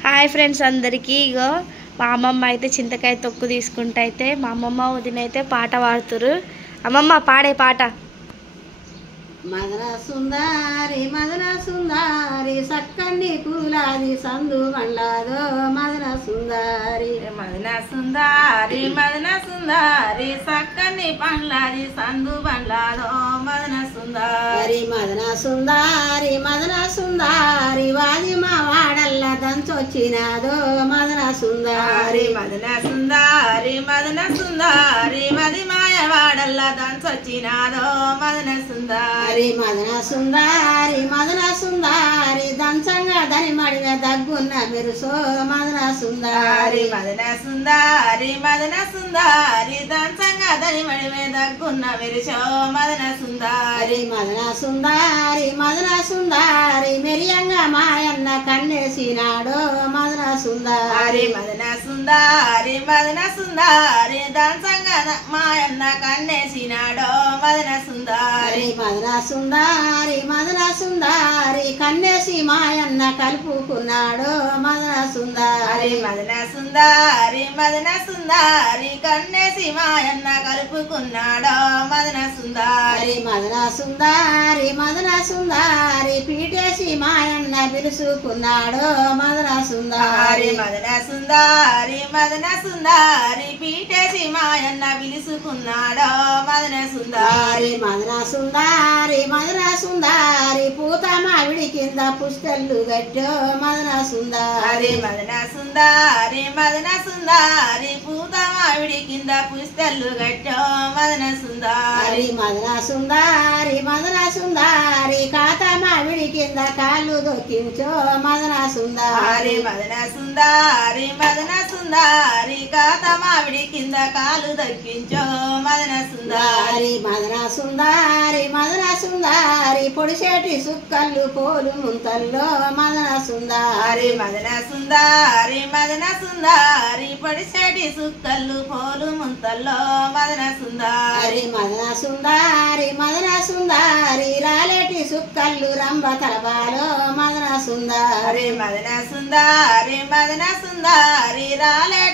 Hi friends అందరికీ ఇగో మా అమ్మమ్మ అయితే చింతకాయ తొక్కు తీసుకుంటే అయితే మా అమ్మమ్మ వదిన అయితే పాట పాడుతురు. అమ్మమ్మ పాడే పాట. మదన సుందారి సక్కని కూలాది సందు బండ్లాదో మదన సుందారి సక్కని పండ్లాది సందు బండ్లాదో మదన సుందారి వాది మా వాడల్ల దంచొచ్చినాదో మదన సుందారి మది మాయ వాడల్ల దంచొచ్చినాదో మదన సుందారి దంచంగా దని మడిన దగ్గున్న మెరుసో మదన సుందారి దంచంగా దని మడిమే దగ్గున్న మెరుసో మదన సుందారి మెరియంగా మాయన్న కన్నేసినాడో మదన సుందారి దంచంగా మాయన్న కన్నేసినాడో మదన సుందారి కన్నేసి మాయన్న కలుపుకున్నాడో మదన సుందారి కన్నేసి మాయన్న కలుపుకున్నాడో మదన సుందారి పీటేసి మాయన్న పిలుసుకున్నాడో మదన సుందారి పీటేసి మాయన్న పిలుసుకున్నాడో మదన సుందారి పూత మావిడి కింద పుస్తెల్లు గట్టో మదన సుందారి పూత మావిడి కింద పుస్తెల్లు గట్టో మదన సుందారి కాత మావిడి కింద కాళ్ళు దొక్కించో మదన సుందారి కాత మావిడి కింద కాలు దక్కించో మదన సుందారి పొడిసేటి సుక్కళ్ళు పోలు ముంతల్లో మదన సుందారి పొడిసేటి సుక్కళ్ళు పోలు ముంతల్లో మదన సుందారి రాలేటి సుక్కళ్ళు రంభ తలబాలో మదన సుందారి రాలే